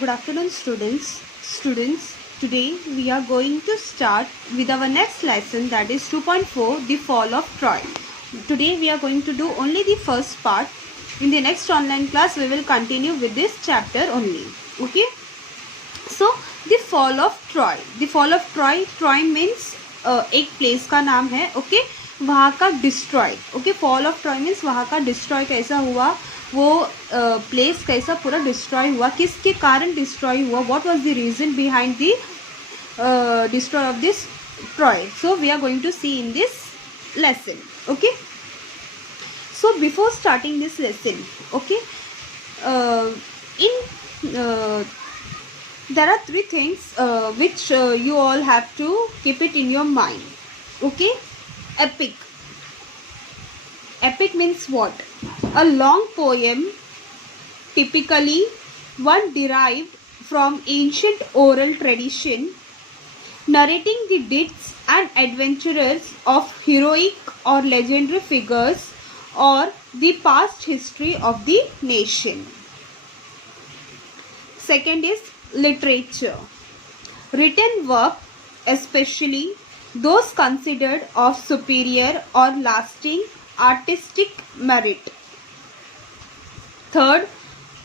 Good afternoon, students, today we are going to start with our next lesson, that is 2.4, the fall of Troy. Today we are going to do only the first part. In the next online class we will continue with this chapter only. Okay. So the fall of Troy. The fall of Troy. Troy means एक place का नाम है. Okay. वहाँ का destroy. Okay. Fall of Troy means वहाँ का destroy कैसा हुआ, वो प्लेस कैसा पूरा डिस्ट्रॉय हुआ, किसके कारण डिस्ट्रॉय हुआ, what was the reason behind the destroy of this Troy. So we are going to see in this lesson. Okay. So before starting this lesson, okay, there are three things which you all have to keep it in your mind. Okay. Epic. Epic means what? A long poem, typically one derived from ancient oral tradition, narrating the deeds and adventures of heroic or legendary figures or the past history of the nation. Second is literature. Written work, especially those considered of superior or lasting artistic merit. Third,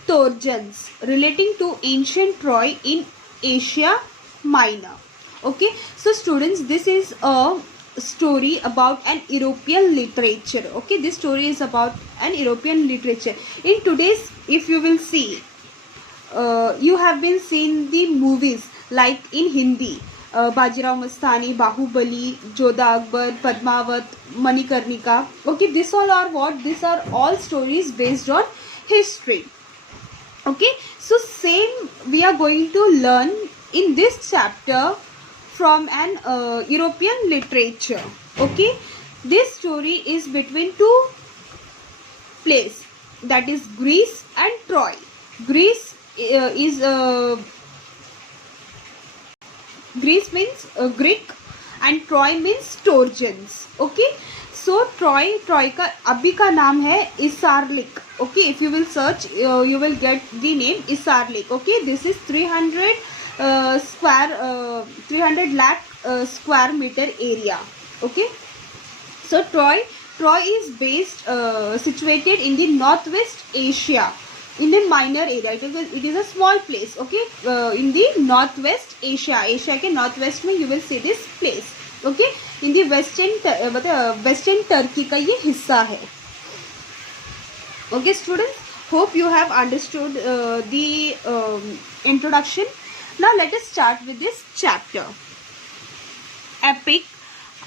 Trojans, relating to ancient Troy in Asia Minor. Okay, so students, this is a story about an European literature. Okay, this story is about an European literature. In today's, if you will see, you have been seeing the movies like in Hindi, Bajirao Mastani, Bahubali, Jodha Akbar, Padmavat, Manikarnika. Okay, this all are what? These are all stories based on history. Okay, so same we are going to learn in this chapter from an European literature. Okay, this story is between two places, that is Greece and Troy. Greece Greece means Greek and Troy means Trojans. Okay, so Troy का अभी का नाम है Isarlik. Okay, if you will search, you will get the name Isarlik. Okay, this is 300 lakh square meter area. Okay, so Troy is based situated in the northwest Asia, in a minor area. It is a small place. Okay, in the northwest Asia के northwest में you will see this place. Okay, in the western Turkey का ये हिस्सा है. Okay students, hope you have understood the introduction. Now let us start with this chapter. Epic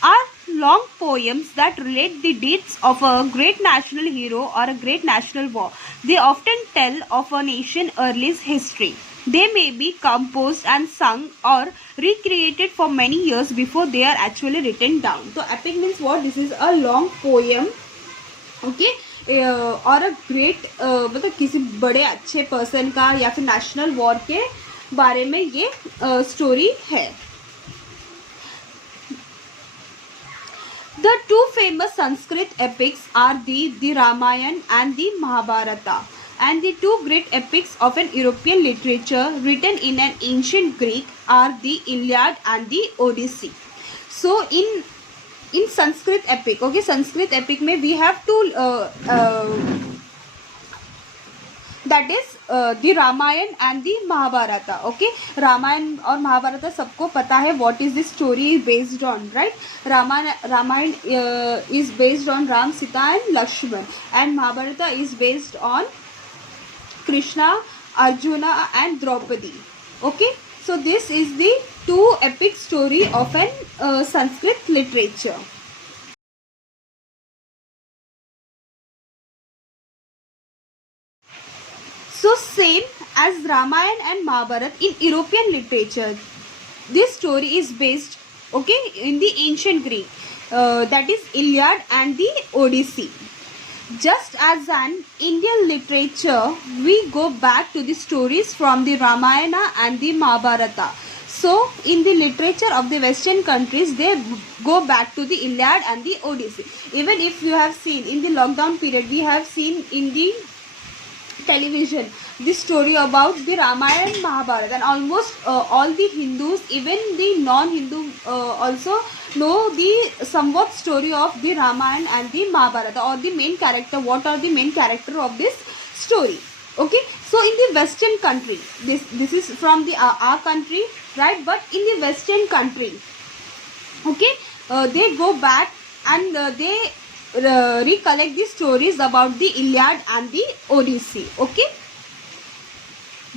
are long poems that relate the deeds of a great national hero or a great national war. They often tell of a nation's earliest history. They may be composed and sung or recreated for many years before they are actually written down. So epic means what? This is a long poem. Okay, और a great मतलब किसी बड़े अच्छे person का या फिर national war के बारे में ये स्टोरी है. The two famous Sanskrit epics are the Ramayana and the Mahabharata, and the two great epics of an European literature written in an ancient Greek are the Iliad and the Odyssey. So in Sanskrit epic, okay, Sanskrit epic में we have two that is the Ramayana and the Mahabharata. Okay, Ramayan और महाभारत सबको पता है what is this story based on, right? Ramayana is based on Ram, Sita and Lakshman, and Mahabharata is based on Krishna, Arjuna and Draupadi. Okay, so this is the two epic story of an Sanskrit literature. So same as Ramayana and Mahabharata in European literature, this story is based, okay, in the ancient Greek, that is Iliad and the Odyssey. Just as an Indian literature, we go back to the stories from the Ramayana and the Mahabharata. So in the literature of the Western countries, they go back to the Iliad and the Odyssey. Even if you have seen in the lockdown period, we have seen in the television the story about the Ramayana and Mahabharata, and almost all the Hindus, even the non-Hindu, also know the somewhat story of the Ramayana and the Mahabharata, or the main character, what are the main character of this story. Okay, so in the Western country, this is from the our country, right? But in the Western country, okay, they go back and they recollect the stories about the Iliad and the Odyssey. Okay,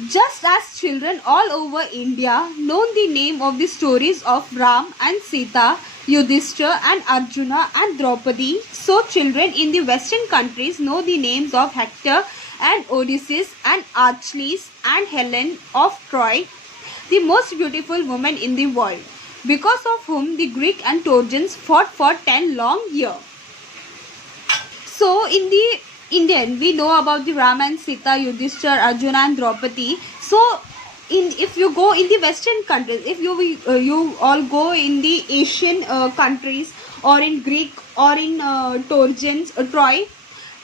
just as children all over India know the name of the stories of Ram and Sita, Yudhishthira and Arjuna and Draupadi, so children in the Western countries know the names of Hector and Odysseus and Achilles and Helen of Troy, the most beautiful woman in the world, because of whom the Greek and Trojans fought for 10 long years. So in the Indian, we know about the Ram and Sita, Yudhishthira, Arjuna and Draupadi. So if you go in the Western countries, if you all go in the Asian countries, or in Greek, or in Troy,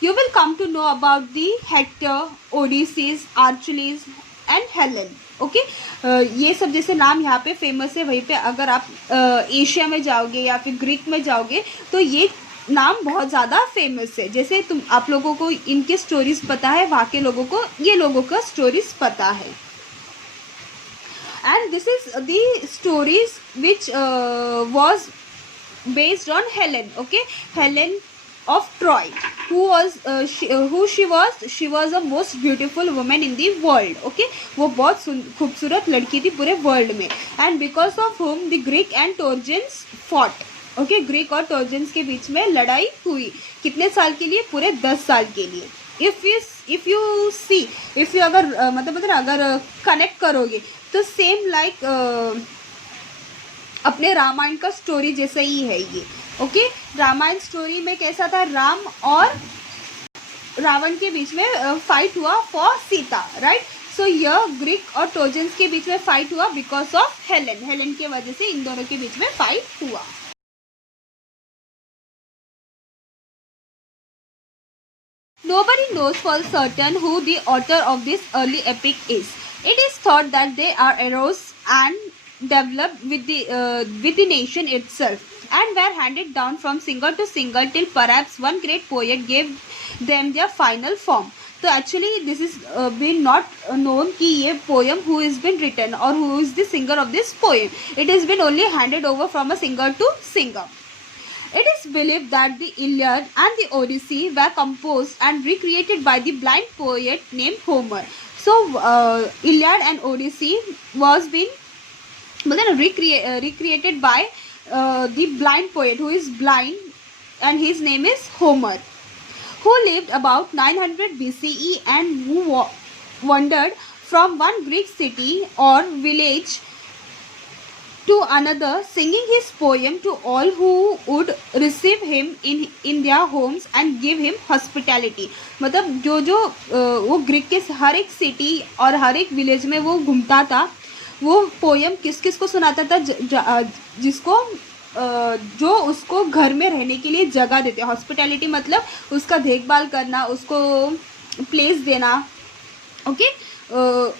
you will come to know about the Hector, Odysseus, Achilles and Helen. Okay ये सब जैसे नाम यहाँ पे famous है, वहीं पे अगर आप एशिया में जाओगे या फिर ग्रीक में जाओगे तो ये नाम बहुत ज़्यादा फेमस है. जैसे आप लोगों को इनके स्टोरीज पता है, वहाँ के लोगों को ये लोगों का स्टोरीज पता है. And this is the stories which was based on Helen. Okay, Helen of Troy, she was the most beautiful woman in the world. Okay, वो बहुत खूबसूरत लड़की थी पूरे वर्ल्ड में. and because of whom the Greek and Trojans fought. okay, Greek और trojans के बीच में लड़ाई हुई. कितने साल के लिए? पूरे 10 साल के लिए. if you see, if you अगर मतलब अगर कनेक्ट करोगे तो सेम लाइक अपने रामायण का स्टोरी जैसा ही है ये. ओके, रामायण स्टोरी में कैसा था? राम और रावण के बीच में फाइट हुआ फॉर सीता, राइट. सो यह ग्रीक और ट्रोजन्स के बीच में फाइट हुआ बिकॉज ऑफ हेलेन. हेलेन के वजह से इन दोनों के बीच में फाइट हुआ. Nobody knows for certain who the author of this early epic is. It is thought that they are arose and developed with the nation itself, and were handed down from single to single till perhaps one great poet gave them their final form. So actually this is been not known कि ये poem who has been written or who is the singer of this poem. It has been only handed over from a singer to singer. It is believed that the Iliad and the Odyssey were composed and recreated by the blind poet named Homer. So Iliad and Odyssey was been recreated by the blind poet who is blind, and his name is Homer, who lived about 900 BCE and who wandered from one Greek city or village to another, singing his poem to all who would receive him in their homes and give him hospitality. मतलब जो वो Greek के हर एक city और हर एक village में वो घूमता था, वो पोयम किस किस को सुनाता था? जिसको जो उसको घर में रहने के लिए जगह देते. हॉस्पिटैलिटी मतलब उसका देखभाल करना, उसको प्लेस देना, ओके,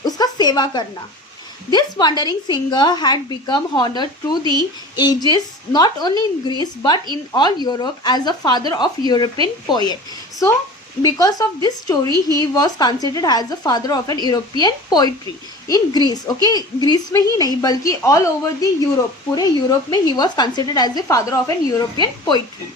उसका सेवा करना. This wandering singer had become honored through the ages, not only in Greece but in all Europe, as the father of European poet. So, because of this story, he was considered as the father of an European poetry in Greece. Okay, Greece में ही नहीं बल्कि all over the Europe, पूरे Europe में he was considered as the father of an European poetry.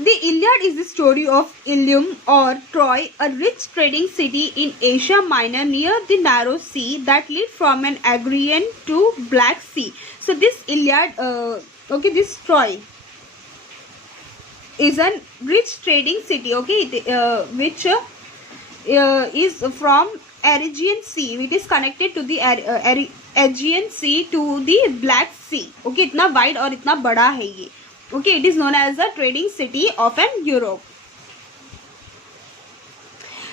The Iliad is the story of Ilium or Troy, a rich trading city in Asia Minor near the narrow sea that led from an Aegean to Black Sea. So this Iliad, this Troy is a rich trading city, okay, which is from Aegean Sea. It is connected to the Aegean Sea to the Black Sea. Okay, इतना wide और इतना बड़ा है ये. Okay, it is known as the trading city of an Europe.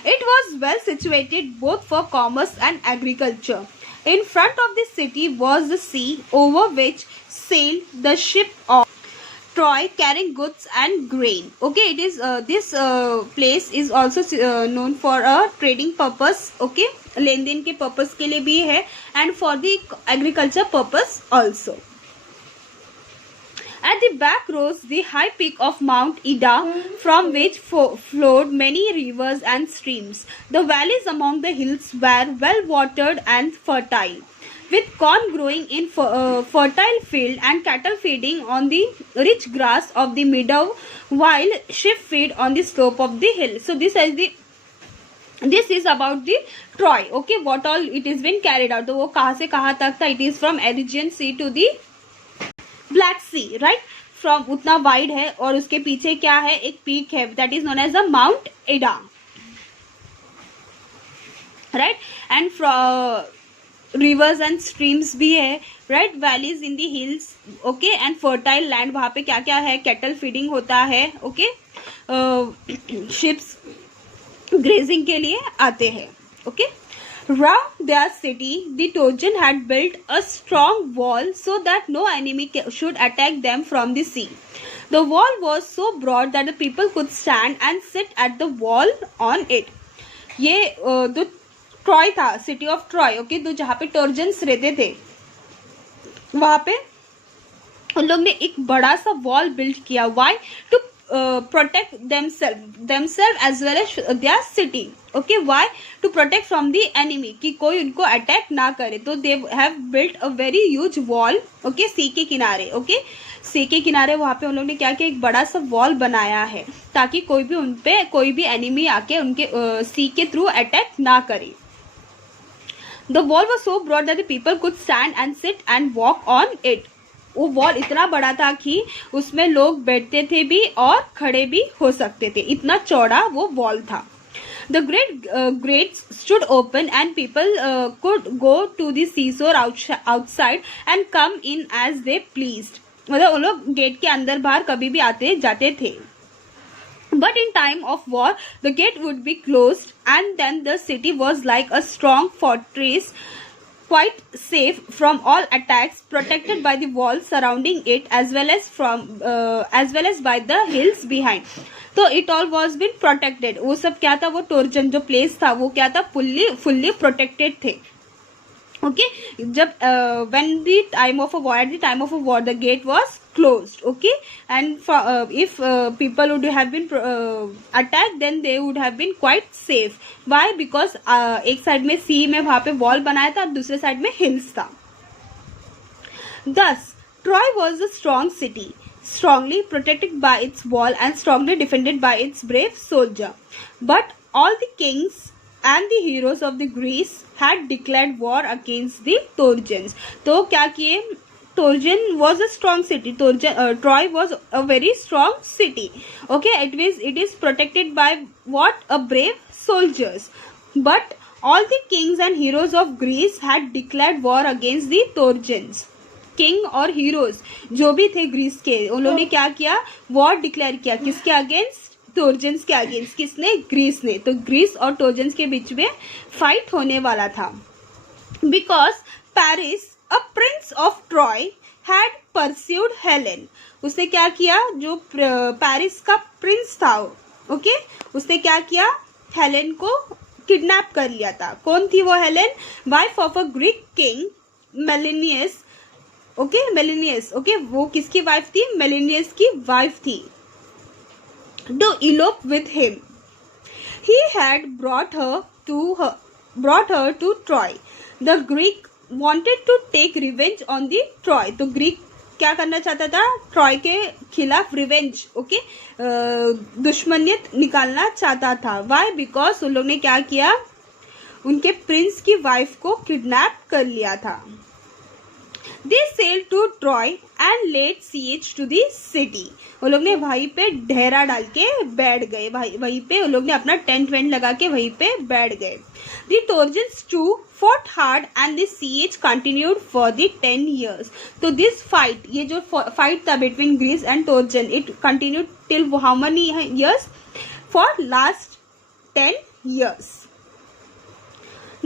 It was well situated both for commerce and agriculture. In front of the city was the sea over which sailed the ship of Troy carrying goods and grain. Okay, it is this place is also known for a trading purpose. Okay, लेन देन के purpose के लिए भी है and for the agriculture purpose also. At the back rose the high peak of Mount Ida, from which flowed many rivers and streams. The valleys among the hills were well watered and fertile, with corn growing in fertile field and cattle feeding on the rich grass of the meadow, while sheep feed on the slope of the hill. So this is about the Troy. Okay, what all it is been carried out. तो वो कहाँ से कहाँ तक था? It is from Aegean Sea to the black sea, right, from उतना wide है और उसके पीछे क्या है, एक पीक है, that is known as the mount Ida, right, and rivers and streams भी है, right, valleys in the hills, okay, and fertile land, वहां पे क्या क्या है, कैटल फीडिंग होता है, ओके, शिप्स ग्रेजिंग के लिए आते हैं, okay. Round their city, the Trojan had built a strong wall so that no enemy should attack them from the sea. The wall was so broad that the people could stand and sit at the wall on it. ये जो Troy था, city of Troy, okay, तो जहाँ पे टोर्जन्स रहते थे, वहाँ पे उन लोग ने एक बड़ा सा वॉल बिल्ड किया. Why? To protect themselves as well as their city. Okay, why? To protect from the enemy, कि कोई उनको अटैक ना करे. तो they have built a very huge wall. Okay, सी के किनारे, okay, सी के किनारे वहाँ पे उन लोग ने क्या किया, एक बड़ा सा वॉल बनाया है ताकि कोई भी उनपे कोई भी एनिमी आके उनके सी के थ्रू अटैक ना करे. The wall was so broad that the people could stand and sit and walk on it. वो वॉल इतना बड़ा था कि उसमें लोग बैठते थे भी और खड़े भी हो सकते थे, इतना चौड़ा वो वॉल था. The grates stood open and people could go to the seashore outside and come in as they pleased. मतलब वो लोग गेट के अंदर बाहर कभी भी आते जाते थे. But in time of war, the gate would be closed, and then the city was like a strong fortress, quite safe from all attacks, protected by the walls surrounding it as well as by the hills behind. तो it all was been protected. वो सब क्या था, वो Trojan जो place था वो क्या था, fully protected थे. Okay, जब when the time of a war, at the time of a war, the gate was closed. Okay, and if people would have been attacked, then they would have been quite safe. Why? Because एक side में सी में वहाँ पे wall बनाया था, दूसरे side में hills था. Thus, Troy was a strong city, strongly protected by its wall and strongly defended by its brave soldier. But all the kings and the heroes of the Greece had declared war against the Trojans. तो क्या किए, Trojan was a strong city. Troy was a very strong city. Okay, it is protected by what? A brave soldiers. But all the kings and heroes of Greece had declared war against the Trojans. King और heroes जो भी थे Greece के, उन्होंने क्या किया, war declare किया. किसके अगेंस्ट? ट्रोजन्स के अगेंस्ट. किसने? ग्रीस ने. तो ग्रीस और ट्रोजन्स के बीच में फाइट होने वाला था. Because Paris, a prince of Troy, had pursued Helen. उसने क्या किया, जो पेरिस का प्रिंस था, ओके, उसने क्या किया, हेलेन को किडनैप कर लिया था. कौन थी वो Helen? Wife of a Greek king Menelaus. Okay, Menelaus. Okay, वो किसकी वाइफ थी? मेलिनियस की वाइफ थी. To elope with him, he had brought her to Troy. The Greek wanted to take revenge on the Troy. तो Greek क्या करना चाहता था? ट्रॉय के खिलाफ रिवेंज, ओके, दुश्मनियत निकालना चाहता था. वाई? बिकॉज उन लोग ने क्या किया, उनके प्रिंस की वाइफ को किडनैप कर लिया था. They sailed to Troy and laid siege to the city. वो लोग ने वहीं पे ढेरा डाल के बैठ गए, वहीं पे वो लोग ने अपना टेंट वेंट लगा के वहीं पे बैठ गए. The Trojans too fought hard and the siege continued for the 10 years. तो this fight, ये जो fight था between Greece and Trojan, it continued till how many years? For last 10 years.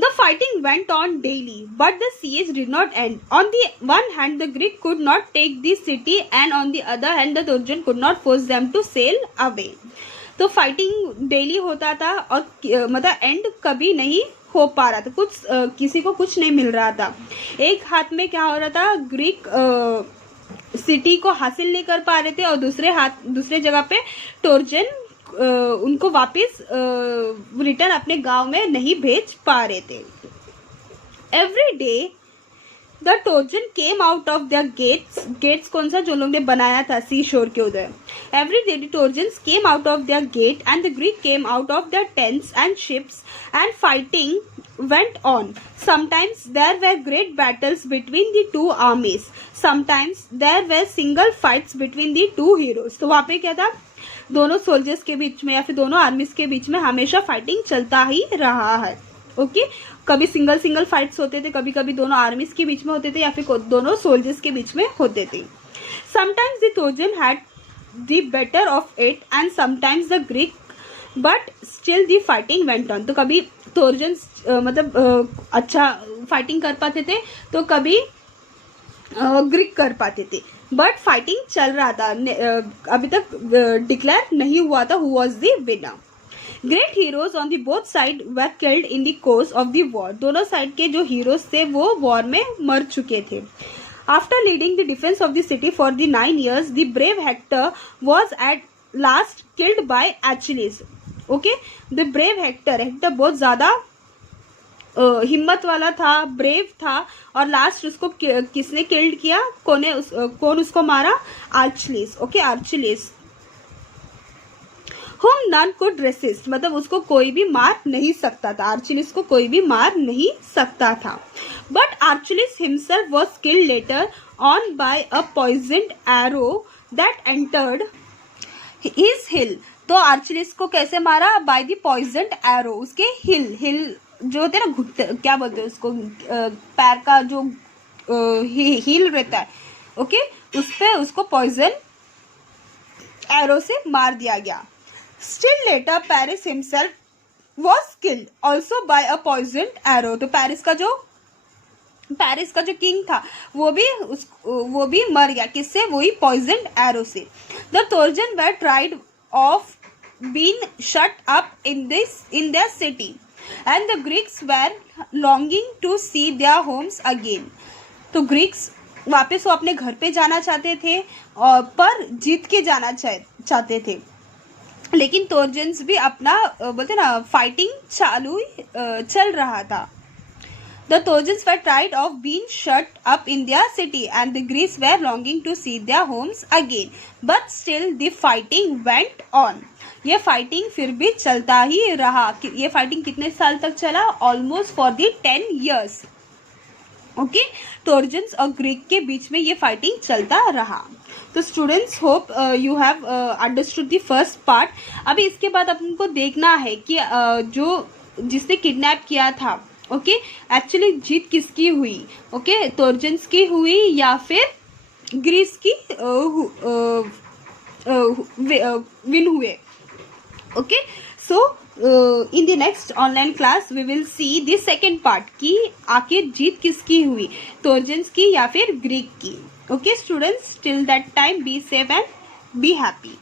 The fighting went on daily, but the siege did not end. On the one hand, the Greek could not take the city, and on the other hand, the Trojan could not force them to sail away. तो fighting daily होता था और मतलब and कभी नहीं हो पा रहा था, कुछ किसी को कुछ नहीं मिल रहा था. एक हाथ में क्या हो रहा था, ग्रीक सिटी को हासिल नहीं कर पा रहे थे और दूसरे जगह पे टोर्जन उनको वापस रिटर्न अपने गांव में नहीं भेज पा रहे थे. Every day the Trojan came out of the gates कौन सा, जो लोग ने बनाया था सी शोर के उधर. Every day the Trojans came out of the gate and the Greek came out of the tents and ships and fighting went on. Sometimes there were great battles between the two armies. Sometimes there were single fights between the two heroes. तो वहाँ पे क्या था, दोनों soldiers के बीच में या फिर दोनों आर्मीज के बीच में हमेशा फाइटिंग चलता ही रहा है. ओके, कभी सिंगल फाइट्स होते थे, कभी कभी दोनों आर्मीज के बीच में होते थे या फिर दोनों सोल्जर्स के बीच में होते थे. Sometimes the Trojan had the better of it and sometimes the Greek, but still the fighting went on. तो कभी टोर्जन्स अच्छा फाइटिंग कर पाते थे तो कभी ग्रीक कर पाते थे, बट फाइटिंग चल रहा था. अभी तक डिक्लेयर नहीं हुआ था who was the winner. Great heroes on the both side were killed in the course of the war. दोनों साइड के जो हीरोज थे वो वॉर में मर चुके थे. After leading the defence of the city for the 9 years, the brave Hector was at last killed by एचलिस. Okay, the brave Hector बहुत ज्यादा हिम्मत वाला था, ब्रेव था, और लास्ट उसको किसने किल्ड किया, कौन उसको मारा, Achilles. Okay, Achilles whom none could resist, मतलब उसको कोई भी मार नहीं सकता था, आर्चलिस को कोई भी मार नहीं सकता था. But Archelaus himself was killed later on by a poisoned arrow that entered his heel. तो आर्चलिस को कैसे मारा, बाय द पॉइजन्ड एरो. उसके हिल जो होते हैं ना, क्या बोलते हैं उसको, पैर का जो हील रहता है, ओके, उस पे उसको पॉइजन एरो से मार दिया गया. Still later Paris himself was killed also by a poisoned arrow. तो पेरिस का जो किंग था वो भी मर गया, किससे, वही पॉइजन्ड एरो से. The Trojan were tried of been shut up in their city and the Greeks were longing to see their homes again. तो ग्रीक्स वापस वो अपने घर पे जाना चाहते थे और पर जीत के जाना चाहते थे, लेकिन टोर्जन्स भी अपना बोलते ना फाइटिंग चल रहा था. The Trojans were tired of being shut up in their city and the Greeks were longing to see their homes again. But still the fighting went on. ये फाइटिंग फिर भी चलता ही रहा. ये फाइटिंग कितने साल तक चला, almost for the 10 years. Okay, Trojans और ग्रीक के बीच में ये फाइटिंग चलता रहा. तो students, hope you have understood the first part. अभी इसके बाद अपन को देखना है कि जिसने किडनैप किया था, ओके, एक्चुअली जीत किसकी हुई. ओके, टोर्जन्स की हुई या फिर ग्रीस की विन हुए. Okay, so in the next online class we will see the second part कि आखिर जीत किसकी हुई, टोर्जन्स की या फिर ग्रीक की. Okay students, till that time be safe and be happy.